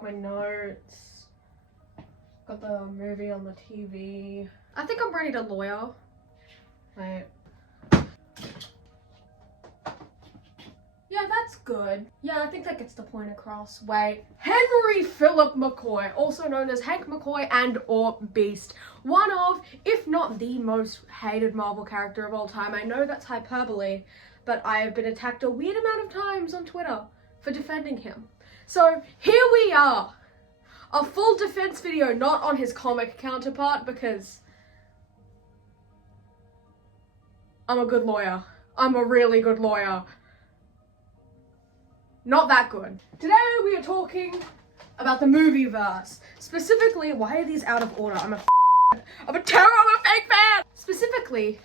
got my notes. Got the movie on the TV. I think I'm ready to lawyer. Wait. Yeah, that's good. Yeah, I think that gets the point across. Wait. Henry Philip McCoy, also known as Hank McCoy and or Beast. One of, if not the most hated Marvel character of all time. I know that's hyperbole, but I have been attacked a weird amount of times on Twitter for defending him. So here we are. A full defense video, not on his comic counterpart, because I'm a good lawyer. I'm a really good lawyer. Not that good. Today we are talking about the movieverse. Specifically, why are these out of order? I'm a fake fan! Specifically,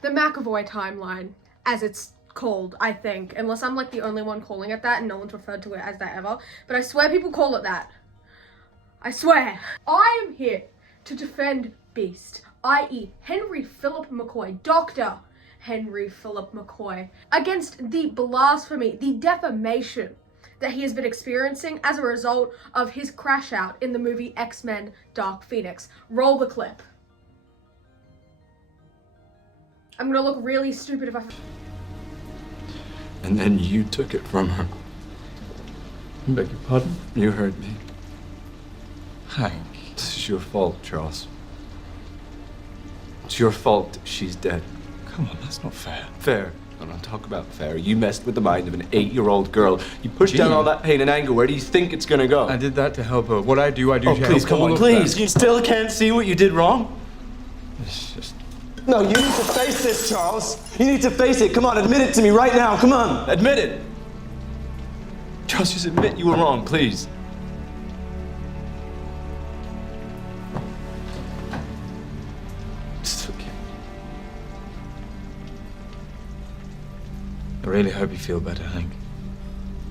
the McAvoy timeline, as it's called, I think. Unless I'm like the only one calling it that and no one's referred to it as that ever. But I swear people call it that. I swear. I am here to defend Beast, i.e. Henry Philip McCoy, Dr. Henry Philip McCoy, against the blasphemy, the defamation that he has been experiencing as a result of his crash out in the movie X-Men Dark Phoenix. Roll the clip. I'm gonna look really stupid if I... And then you took it from her. I beg your pardon? You heard me. Hank. This is your fault, Charles. It's your fault she's dead. Come on, that's not fair. Fair? No, don't talk about fair. You messed with the mind of an 8-year-old girl. You pushed down all that pain and anger. Where do you think it's gonna go? I did that to help her. What I do to please, help come all on, of please. them. You still can't see what you did wrong? It's just... No, you need to face this, Charles. You need to face it. Come on, admit it to me right now. Come on. Admit it. Charles, just admit you were wrong, please. It's okay. I really hope you feel better, Hank.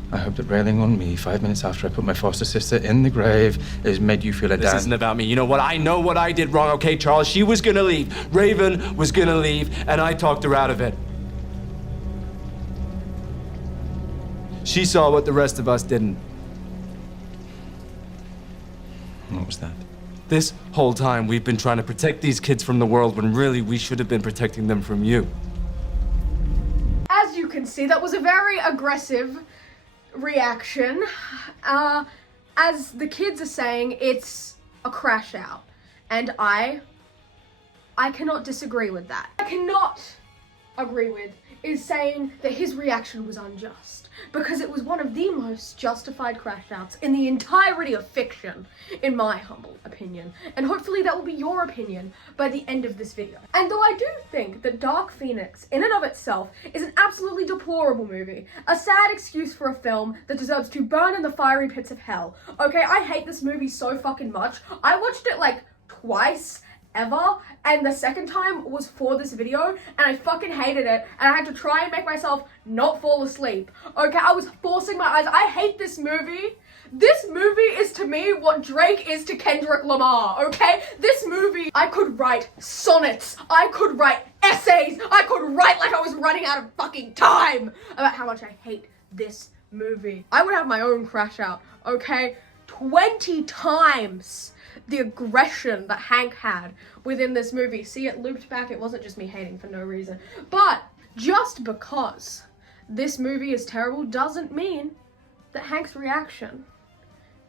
I hope that railing on me 5 minutes after I put my foster sister in the grave has made you feel a This isn't about me. You know what? I know what I did wrong, okay, Charles? She was gonna leave. Raven was gonna leave, and I talked her out of it. She saw what the rest of us didn't. What was that? This whole time, we've been trying to protect these kids from the world when really we should have been protecting them from you. As you can see, that was a very aggressive reaction. As the kids are saying, it's a crash out. And I cannot disagree with that. I cannot agree with is saying that his reaction was unjust, because it was one of the most justified crash outs in the entirety of fiction, in my humble opinion. And hopefully that will be your opinion by the end of this video. And though I do think that Dark Phoenix, in and of itself, is an absolutely deplorable movie, a sad excuse for a film that deserves to burn in the fiery pits of hell. Okay, I hate this movie so fucking much. I watched it like twice ever, and the second time was for this video, and I fucking hated it, and I had to try and make myself not fall asleep. Okay, I was forcing my eyes. I hate this movie. This movie is to me what Drake is to Kendrick Lamar, okay? This movie, I could write sonnets, I could write essays, I could write like I was running out of fucking time about how much I hate this movie. I would have my own crash out, okay? 20 times the aggression that Hank had within this movie. See, it looped back. It wasn't just me hating for no reason. But just because this movie is terrible doesn't mean that Hank's reaction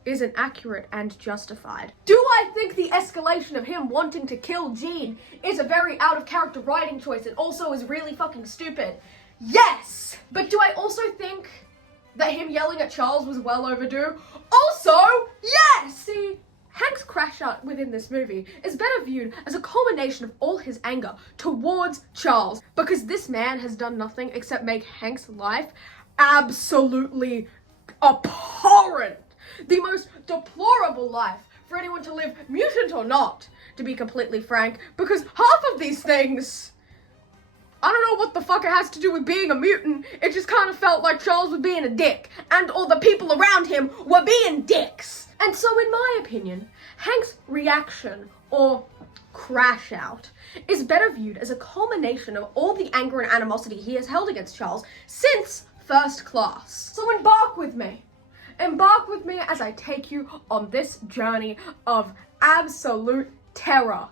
isn't accurate and justified. Do I think the escalation of him wanting to kill Jean is a very out of character writing choice and also is really fucking stupid? Yes! But do I also think that him yelling at Charles was well overdue? Also, yes! See, Hank's crash out within this movie is better viewed as a culmination of all his anger towards Charles, because this man has done nothing except make Hank's life absolutely abhorrent. The most deplorable life for anyone to live, mutant or not, to be completely frank, because half of these things, I don't know what the fuck it has to do with being a mutant. It just kind of felt like Charles was being a dick, and all the people around him were being dicks. And so in my opinion, Hank's reaction, or crash out, is better viewed as a culmination of all the anger and animosity he has held against Charles since First Class. So embark with me Embark with me as I take you on this journey of absolute terror.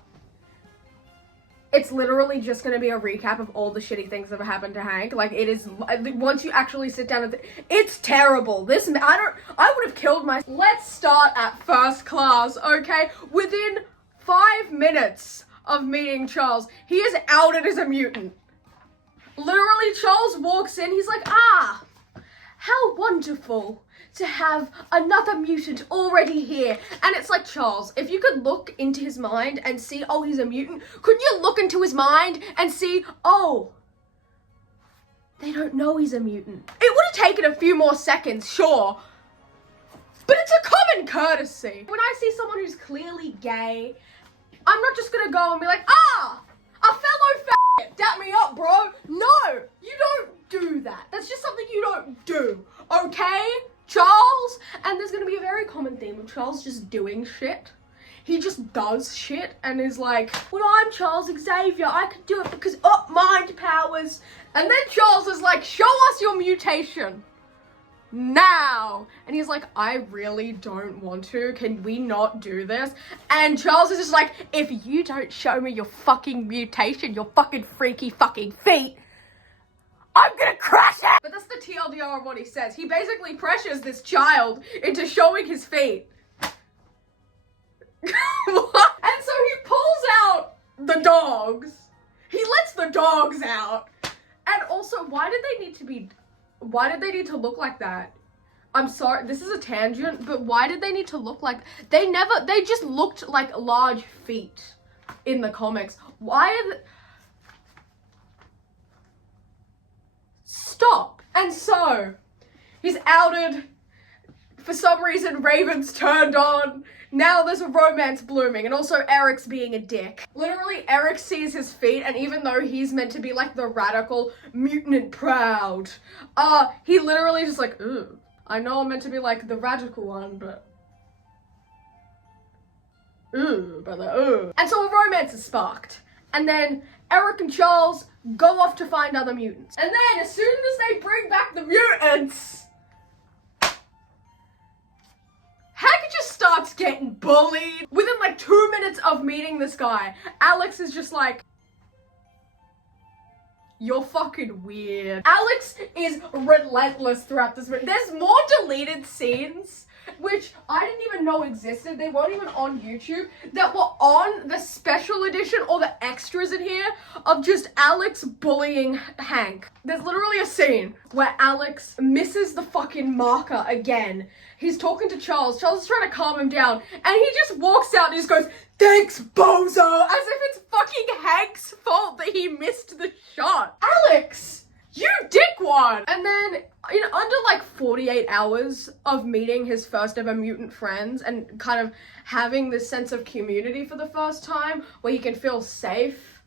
It's literally just gonna be a recap of all the shitty things that have happened to Hank. Like, it is, once you actually sit down and it's terrible. I would have killed myself. Let's start at first class, okay? Within 5 minutes of meeting Charles, he is outed as a mutant. Literally, Charles walks in, he's like, ah, how wonderful to have another mutant already here. And it's like, Charles, if you could look into his mind and see, oh, he's a mutant, couldn't you look into his mind and see, oh, they don't know he's a mutant? It would have taken a few more seconds, sure, but it's a common courtesy. When I see someone who's clearly gay, I'm not just gonna go and be like, ah, a fellow faggot, dap me up, bro. No, you don't do that. That's just something you don't do, okay? Charles, and there's gonna be a very common theme of Charles just doing shit. He just does shit and is like, well, I'm Charles Xavier, I can do it because, oh, mind powers. And then Charles is like, show us your mutation now. And he's like, I really don't want to, can we not do this? And Charles is just like, if you don't show me your fucking mutation, your fucking freaky fucking feet, I'm gonna crash it! But that's the TLDR of what he says. He basically pressures this child into showing his feet. And so he pulls out the dogs. He lets the dogs out. And also, why did they need to look like that? I'm sorry, this is a tangent, but why did they need to look like, they just looked like large feet in the comics. Stop. And so, he's outed. For some reason, Raven's turned on. Now there's a romance blooming, and also Eric's being a dick. Literally, Eric sees his feet, and even though he's meant to be like the radical, mutant and proud, he literally just like, ooh. I know I'm meant to be like the radical one, but ooh, brother, ooh. And so a romance is sparked. And then Eric and Charles go off to find other mutants. And then as soon as they bring back the mutants, Hank just starts getting bullied. Within like 2 minutes of meeting this guy, Alex is just like, you're fucking weird. Alex is relentless throughout this movie. There's more deleted scenes, which I didn't even know existed. They weren't even on YouTube, that were on the special edition or the extras in here of just Alex bullying Hank. There's literally a scene where Alex misses the fucking marker again. He's talking to Charles. Charles is trying to calm him down, and he just walks out and just goes, thanks, bozo! As if it's fucking Hank's fault that he missed the shot. Alex! You dickwad! And then, under like 48 hours of meeting his first ever mutant friends and kind of having this sense of community for the first time, where he can feel safe,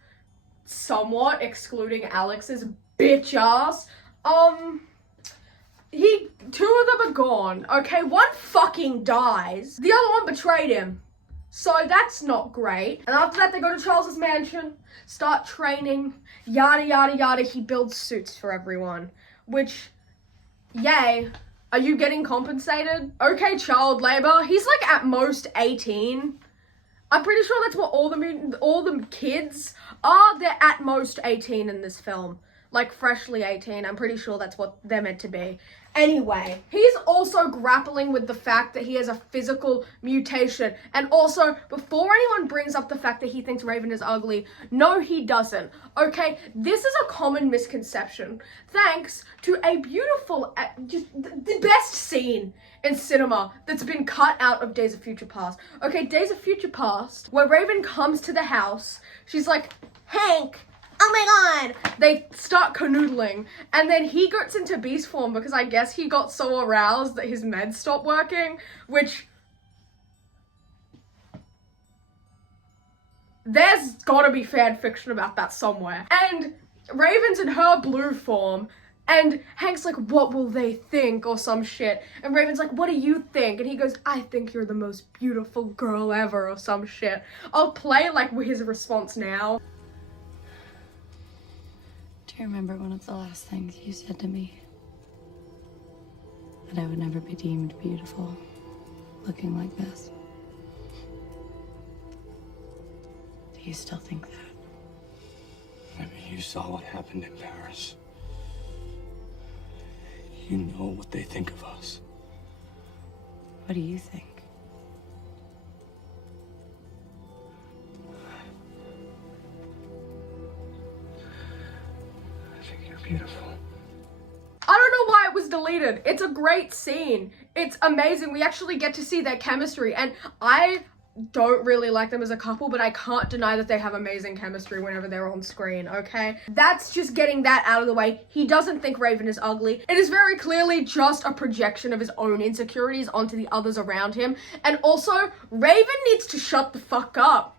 somewhat, excluding Alex's bitch ass, two of them are gone, okay? One fucking dies. The other one betrayed him. So that's not great. And after that, they go to Charles's mansion, start training, yada, yada, yada. He builds suits for everyone, which, yay. Are you getting compensated? Okay, child labor. He's like at most 18. I'm pretty sure that's what all the kids are. They're at most 18 in this film. Like freshly 18. I'm pretty sure that's what they're meant to be. Anyway, he's also grappling with the fact that he has a physical mutation. And also, before anyone brings up the fact that he thinks Raven is ugly, no, he doesn't. Okay, this is a common misconception. Thanks to a beautiful, just the best scene in cinema that's been cut out of Days of Future Past. Okay, Days of Future Past, where Raven comes to the house, she's like, Hank, oh my god! They start canoodling, and then he gets into beast form because I guess he got so aroused that his meds stopped working, which... There's gotta be fan fiction about that somewhere. And Raven's in her blue form, and Hank's like, what will they think, or some shit. And Raven's like, what do you think? And he goes, I think you're the most beautiful girl ever, or some shit. I'll play like his response now. Do you remember one of the last things you said to me? that I would never be deemed beautiful looking like this. Do you still think that? I mean, you saw what happened in Paris. You know what they think of us. What do you think? I think you're beautiful. I don't know why it was deleted. It's a great scene. It's amazing. We actually get to see their chemistry, and I don't really like them as a couple, but I can't deny that they have amazing chemistry whenever they're on screen, okay? That's just getting that out of the way. He doesn't think Raven is ugly. It is very clearly just a projection of his own insecurities onto the others around him. And also, Raven needs to shut the fuck up.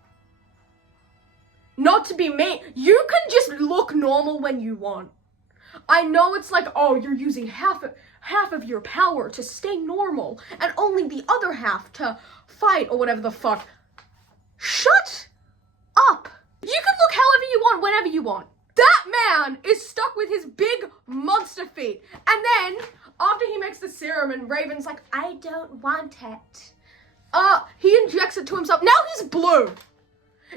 Not to be mean. You can just look normal when you want. I know it's like, oh, you're using half of your power to stay normal and only the other half to fight or whatever the fuck. Shut up. You can look however you want, whenever you want. That man is stuck with his big monster feet. And then, after he makes the serum and Raven's like, I don't want it. He injects it to himself. Now he's blue.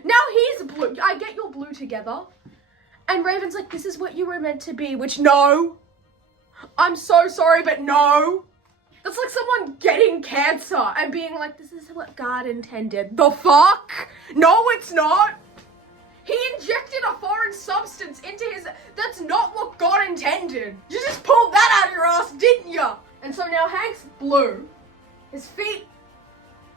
Now he's blue. I get your blue together. And Raven's like, this is what you were meant to be, which no. I'm so sorry, but no. That's like someone getting cancer and being like, this is what God intended. The fuck? No, it's not. He injected a foreign substance into his... That's not what God intended. You just pulled that out of your ass, didn't you? And so now Hank's blue. His feet,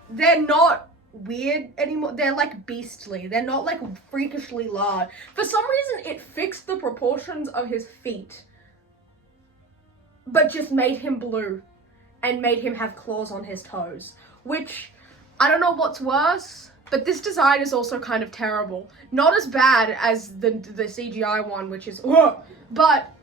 they're not weird anymore. They're like beastly. They're not like freakishly large. For some reason, it fixed the proportions of his feet, but just made him blue and made him have claws on his toes, which I don't know what's worse, but this design is also kind of terrible. Not as bad as the CGI one, which is, but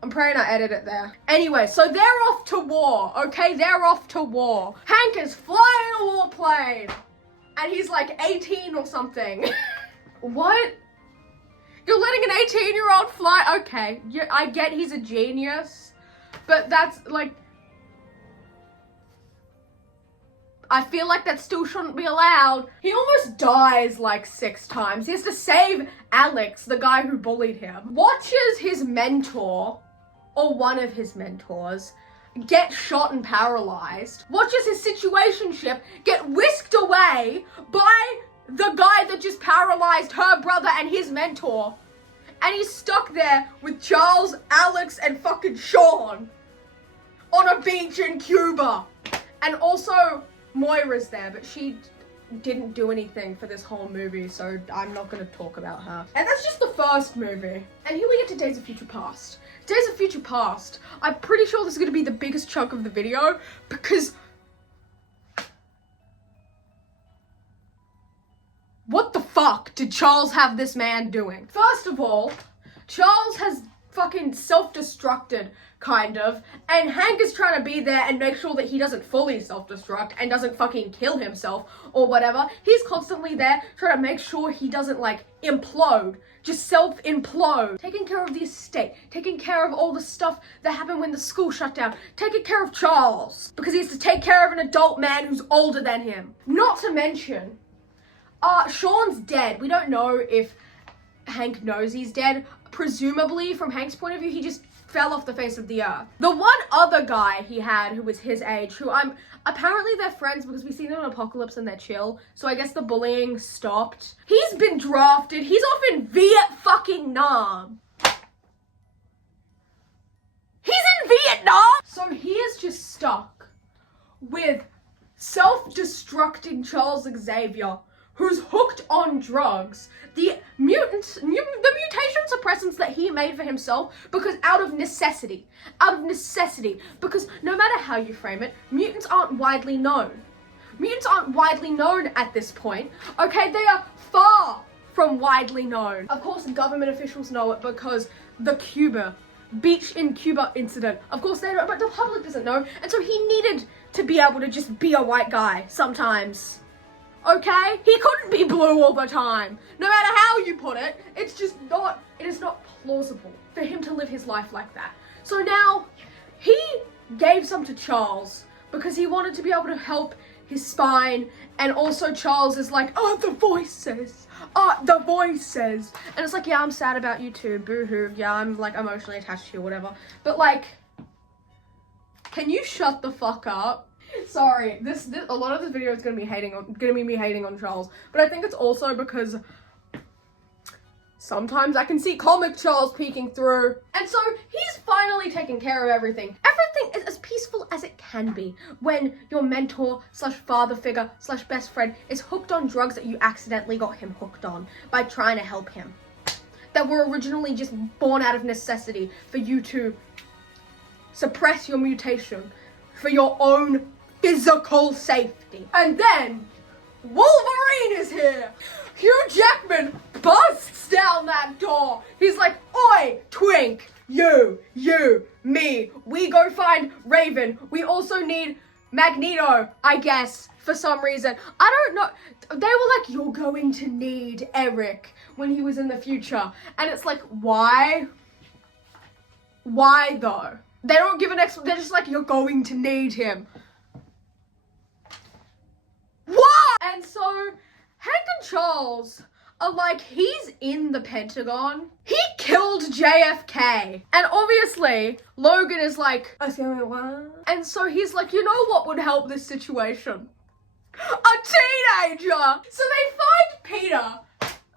I'm praying I edit it there. Anyway, so they're off to war, okay? They're off to war. Hank is flying a warplane, and he's like 18 or something. What? You're letting an 18-year-old fly? Okay, I get he's a genius, but that's like, I feel like that still shouldn't be allowed. He almost dies like 6 times. He has to save Alex, the guy who bullied him. Watches his mentor, or one of his mentors, get shot and paralyzed. Watches his situationship get whisked away by the guy that just paralyzed her brother and his mentor. And he's stuck there with Charles, Alex, and fucking Sean on a beach in Cuba. And also, Moira's there, but she didn't do anything for this whole movie, so I'm not going to talk about her. And that's just the first movie. And here we get to Days of Future Past. Days of Future Past, I'm pretty sure this is going to be the biggest chunk of the video, because what the fuck did Charles have this man doing? First of all, Charles has fucking self-destructed, kind of, and Hank is trying to be there and make sure that he doesn't fully self-destruct and doesn't fucking kill himself or whatever. He's constantly there trying to make sure he doesn't, like, implode, just self-implode. Taking care of the estate, taking care of all the stuff that happened when the school shut down, taking care of Charles, because he has to take care of an adult man who's older than him. Not to mention, Sean's dead. We don't know if Hank knows he's dead. Presumably, from Hank's point of view, he just fell off the face of the earth. The one other guy he had who was his age, who apparently they're friends because we see them in Apocalypse and they're chill, so I guess the bullying stopped. He's been drafted. He's off in Vietnam. He's in Vietnam! So he is just stuck with self-destructing Charles Xavier, who's hooked on drugs, the mutation suppressants that he made for himself, because out of necessity, because no matter how you frame it, mutants aren't widely known. Mutants aren't widely known at this point, okay? They are far from widely known. Of course, government officials know it because the beach in Cuba incident. Of course they know, but the public doesn't know, and so he needed to be able to just be a white guy sometimes. Okay? He couldn't be blue all the time. No matter how you put it, it is not plausible. for him to live his life like that. So now he gave some to Charles because he wanted to be able to help his spine, and also Charles is like, oh, the voice says. The voice says. And it's like, yeah, I'm sad about you too, boo-hoo. Yeah, I'm like emotionally attached to you, whatever. But like, can you shut the fuck up? Sorry, this a lot of this video is gonna be me hating on Charles, but I think it's also because sometimes I can see comic Charles peeking through. And so he's finally taking care of everything. Everything is as peaceful as it can be when your mentor slash father figure slash best friend is hooked on drugs that you accidentally got him hooked on by trying to help him. That were originally just born out of necessity for you to suppress your mutation for your own physical safety. And then Wolverine is here. Hugh Jackman busts down that door. He's like, oi, Twink, you, me. We go find Raven. We also need Magneto, I guess, for some reason. I don't know. They were like, you're going to need Eric when he was in the future. And it's like, why? Why though? They don't give an explanation. They're just like, you're going to need him. What? And so Hank and Charles are like, he's in the Pentagon. He killed JFK. And obviously, Logan is like, and so he's like, you know what would help this situation? A teenager! So they find Peter.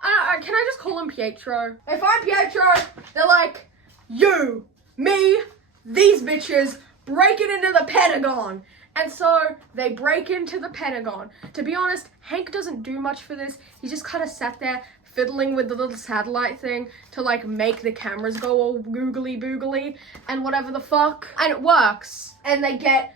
Can I just call him Pietro? They find Pietro. They're like, you, me, these bitches breaking into the Pentagon. And so they break into the Pentagon. To be honest, Hank doesn't do much for this. He just kind of sat there fiddling with the little satellite thing to like make the cameras go all googly boogly and whatever the fuck. And it works. And they get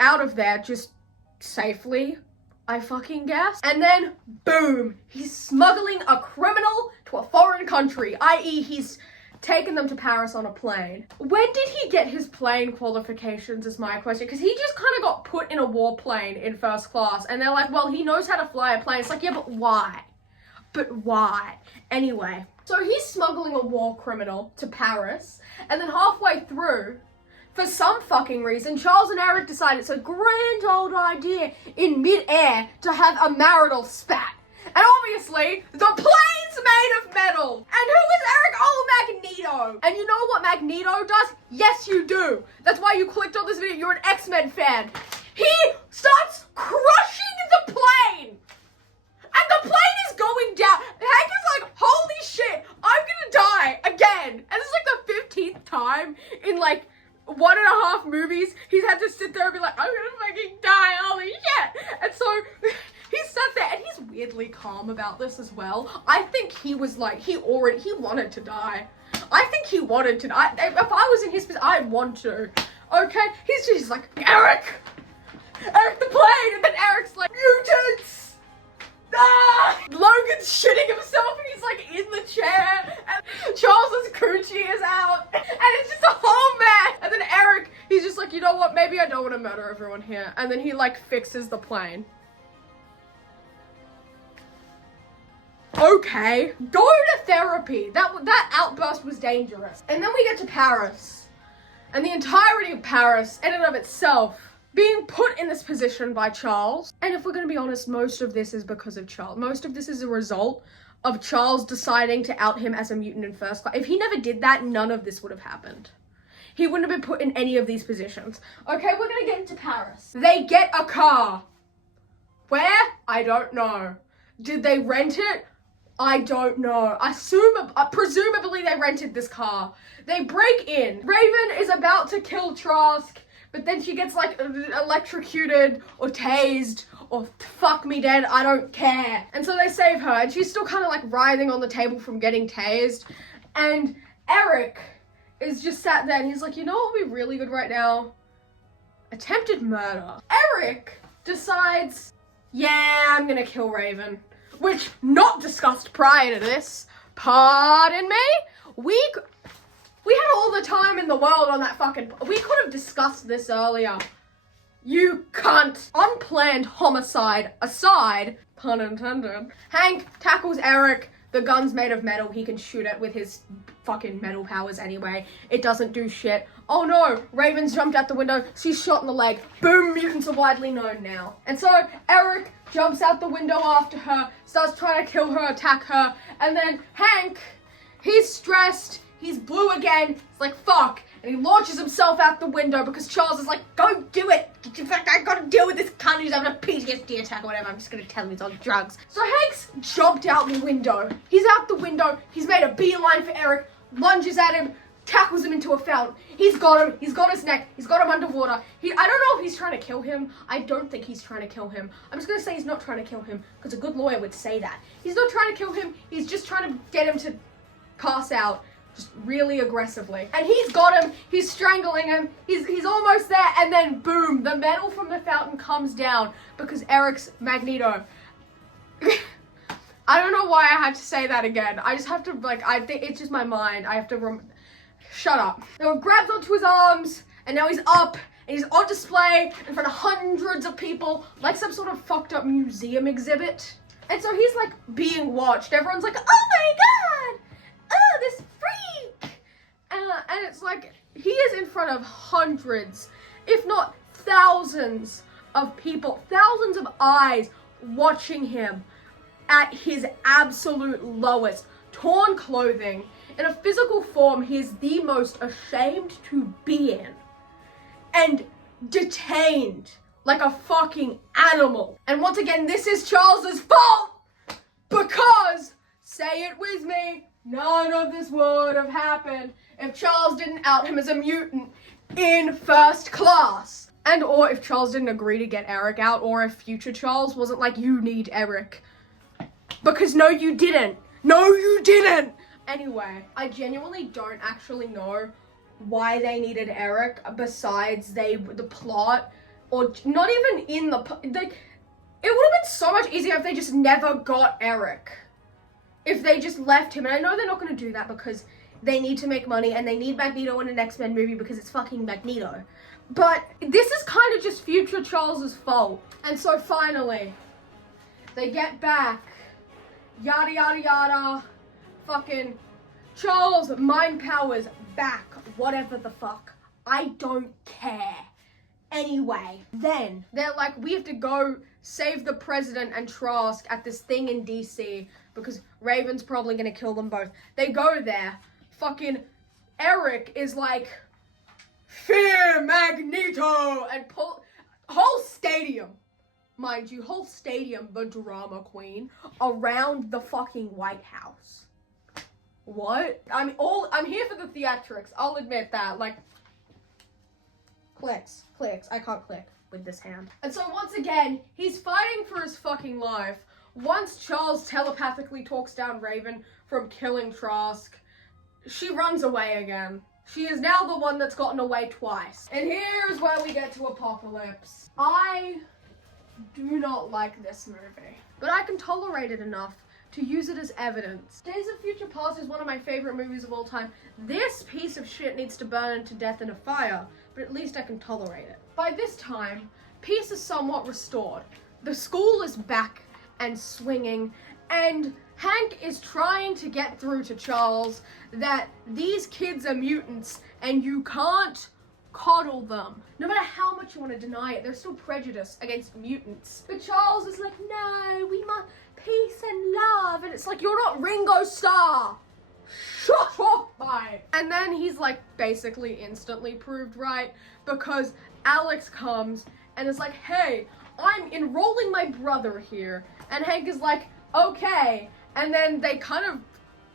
out of there just safely, I fucking guess. And then boom, he's smuggling a criminal to a foreign country, i.e. he's taken them to Paris on a plane. When did he get his plane qualifications is my question, because he just kind of got put in a warplane in first class and they're like, well, he knows how to fly a plane. It's like, yeah, but why? But why? Anyway, so he's smuggling a war criminal to Paris, and then halfway through, for some fucking reason, Charles and Eric decide it's a grand old idea in mid-air to have a marital spat. And obviously, the plane's made of metal. And who is Eric? Oh, Magneto. And you know what Magneto does? Yes, you do. That's why you clicked on this video. You're an X-Men fan. He starts crushing the plane. And the plane is going down. Hank is like, holy shit, I'm gonna die again. And it's like the 15th time in like 1.5 movies he's had to sit there and be like, I'm gonna fucking die, holy shit. And so he sat there and he's weirdly calm about this as well. I think he was like, he wanted to die. I think he wanted to die. If I was in his position, I'd want to. Okay? He's just like, Eric the plane! And then Eric's like, mutants! Ah! Logan's shitting himself and he's like in the chair. And Charles's coochie is out. And it's just a whole mess. And then Eric, he's just like, you know what? Maybe I don't want to murder everyone here. And then he like fixes the plane. Okay, go to therapy. That outburst was dangerous. And then we get to Paris. And the entirety of Paris, in and of itself, being put in this position by Charles. And if we're going to be honest, most of this is because of Charles. Most of this is a result of Charles deciding to out him as a mutant in first class. If he never did that, none of this would have happened. He wouldn't have been put in any of these positions. Okay, we're going to get into Paris. They get a car. Where? I don't know. Did they rent it? I don't know. Presumably they rented this car. They break in. Raven is about to kill Trask, but then she gets like electrocuted or tased or fuck me dead, I don't care. And so they save her and she's still kind of like writhing on the table from getting tased. And Eric is just sat there and he's like, you know what would be really good right now? Attempted murder. Eric decides, yeah, I'm gonna kill Raven. Which, not discussed prior to this. Pardon me? We had all the time in the world on that fucking... We could have discussed this earlier. You cunt. Unplanned homicide aside, pun intended, Hank tackles Eric, The gun's made of metal. He can shoot it with his fucking metal powers anyway. It doesn't do shit. Oh no, Raven's jumped out the window. She's shot in the leg. Boom, mutants are widely known now. And so Eric jumps out the window after her, starts trying to kill her, attack her, and then Hank, he's stressed, he's blue again, he's like, fuck, and he launches himself out the window because Charles is like, go do it. In fact, I gotta deal with this cunt who's having a PTSD attack or whatever. I'm just gonna tell him he's on drugs. So Hank's jumped out the window. He's out the window. He's made a beeline for Eric, lunges at him, tackles him into a fountain. He's got him. He's got his neck. He's got him underwater. I don't know if he's trying to kill him. I don't think he's trying to kill him. I'm just gonna say he's not trying to kill him because a good lawyer would say that. He's not trying to kill him. He's just trying to get him to pass out. Just really aggressively. And he's got him, he's strangling him, he's almost there, and then boom, the metal from the fountain comes down because Eric's Magneto. I don't know why I had to say that again. I just have to, like, I think it's just my mind. I have to shut up. So it grabs onto his arms, and now he's up, and he's on display in front of hundreds of people, like some sort of fucked up museum exhibit. And so he's like being watched. Everyone's like, oh my god! Oh, this freak! And it's like, he is in front of hundreds, if not thousands of people, thousands of eyes watching him at his absolute lowest. Torn clothing. In a physical form, he is the most ashamed to be in. And detained like a fucking animal. And once again, this is Charles's fault! Because, say it with me, none of this would have happened if Charles didn't out him as a mutant in first class. And or if Charles didn't agree to get Eric out, or if future Charles wasn't like, you need Eric. Because no, you didn't. No, you didn't! Anyway, I genuinely don't actually know why they needed Eric besides the plot, or not even in the, it would have been so much easier if they just never got Eric. If they just left him, and I know they're not going to do that because they need to make money and they need Magneto in an X-Men movie because it's fucking Magneto. But this is kind of just future Charles's fault. And so finally, they get back, yada yada yada, fucking Charles mind powers back, whatever the fuck. I don't care. Anyway, then they're like, we have to go save the president and Trask at this thing in DC because Raven's probably gonna kill them both. They go there. Fucking Eric is like, fear Magneto, and pull whole stadium, mind you, whole stadium, the drama queen, around the fucking White House. What? I'm here for the theatrics. I'll admit that. Like, clicks. I can't click with this hand. And so once again, he's fighting for his fucking life. Once Charles telepathically talks down Raven from killing Trask, she runs away again. She is now the one that's gotten away twice. And here's where we get to Apocalypse. I do not like this movie, but I can tolerate it enough to use it as evidence. Days of Future Past is one of my favorite movies of all time. This piece of shit needs to burn to death in a fire, but at least I can tolerate it. By this time, peace is somewhat restored. The school is back and swinging, and Hank is trying to get through to Charles that these kids are mutants and you can't coddle them. No matter how much you want to deny it, there's still prejudice against mutants. But Charles is like, no, we must peace and love. And it's like, you're not Ringo Starr. Shut up, bye. And then he's like basically instantly proved right because Alex comes and is like, hey, I'm enrolling my brother here. And Hank is like, okay. And then they kind of,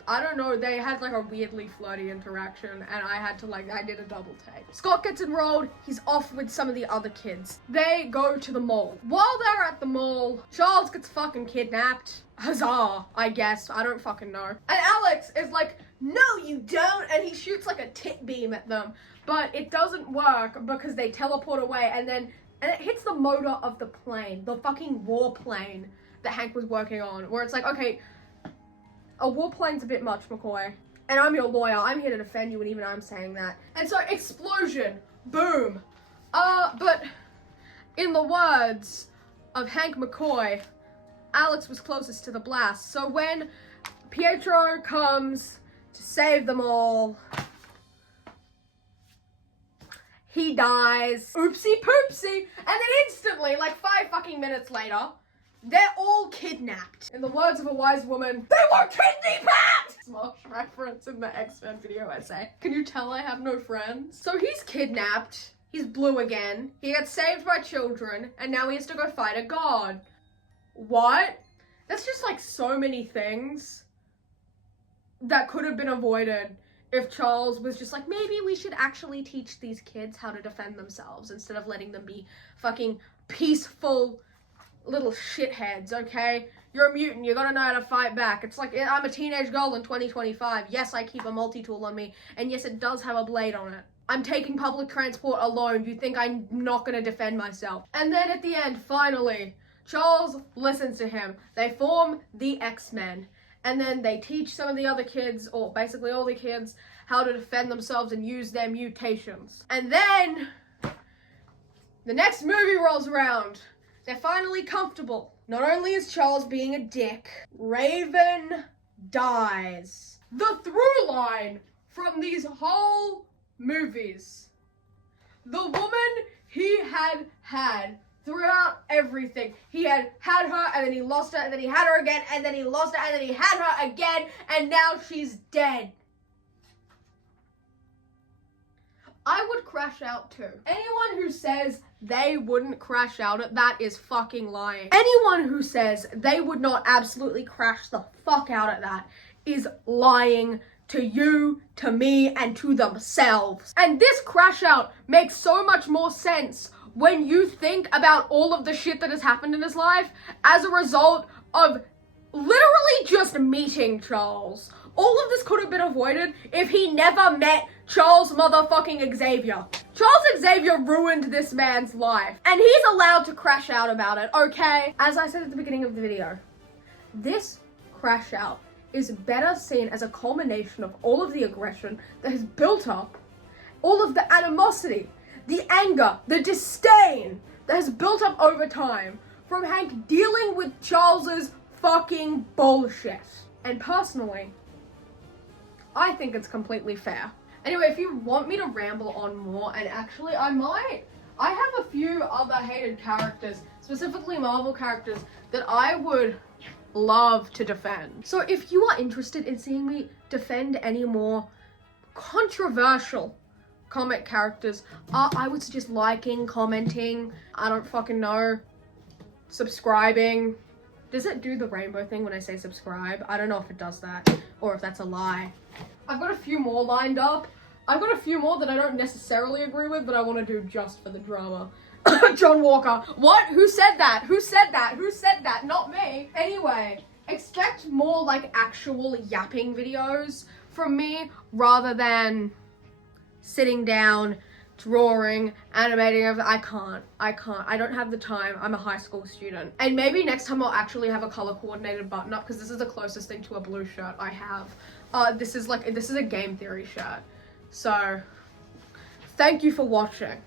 I don't know, they had like a weirdly flirty interaction and I did a double take. Scott gets enrolled, he's off with some of the other kids. They go to the mall. While they're at the mall, Charles gets fucking kidnapped. Huzzah, I guess, I don't fucking know. And Alex is like, no you don't, and he shoots like a tit beam at them. But it doesn't work because they teleport away and it hits the motor of the plane, the fucking warplane that Hank was working on, where it's like, okay, a warplane's a bit much, McCoy. And I'm your lawyer. I'm here to defend you, and even I'm saying that. And so, explosion. Boom. But in the words of Hank McCoy, Alex was closest to the blast. So when Pietro comes to save them all. He dies. Oopsie poopsie. And then instantly, like 5 fucking minutes later, they're all kidnapped. In the words of a wise woman, they were kidnapped! Smosh reference in the X-Men video essay. Can you tell I have no friends? So he's kidnapped. He's blue again. He gets saved by children, and now he has to go fight a god. What? That's just like so many things that could have been avoided if Charles was just like, maybe we should actually teach these kids how to defend themselves instead of letting them be fucking peaceful little shitheads, okay? You're a mutant, you gotta know how to fight back. It's like, I'm a teenage girl in 2025. Yes, I keep a multi-tool on me, and yes, it does have a blade on it. I'm taking public transport alone. You think I'm not gonna defend myself? And then at the end, finally, Charles listens to him. They form the X-Men. And then they teach some of the other kids, or basically all the kids, how to defend themselves and use their mutations. And then the next movie rolls around. They're finally comfortable. Not only is Charles being a dick, Raven dies. The through line from these whole movies, the woman he had throughout everything. He had her, and then he lost her, and then he had her again, and then he lost her, and then he had her again, and now she's dead. I would crash out too. Anyone who says they wouldn't crash out at that is fucking lying. Anyone who says they would not absolutely crash the fuck out at that is lying to you, to me, and to themselves. And this crash out makes so much more sense when you think about all of the shit that has happened in his life as a result of literally just meeting Charles. All of this could have been avoided if he never met Charles motherfucking Xavier. Charles Xavier ruined this man's life, and he's allowed to crash out about it, okay? As I said at the beginning of the video, this crash out is better seen as a culmination of all of the aggression that has built up, all of the animosity, the anger, the disdain that has built up over time from Hank dealing with Charles's fucking bullshit. And personally, I think it's completely fair. Anyway, if you want me to ramble on more, and actually I have a few other hated characters, specifically Marvel characters, that I would love to defend. So if you are interested in seeing me defend any more controversial comic characters, I would suggest liking, commenting, I don't fucking know, subscribing. Does it do the rainbow thing when I say subscribe? I don't know if it does that, or if that's a lie. I've got a few more lined up. I've got a few more that I don't necessarily agree with, but I want to do just for the drama. John Walker. What? Who said that? Who said that? Who said that? Not me. Anyway, expect more like actual yapping videos from me rather than sitting down, drawing, animating. I can't. I don't have the time. I'm a high school student. And maybe next time I'll actually have a color coordinated button up, because this is the closest thing to a blue shirt I have. This is a game theory shirt. So, thank you for watching.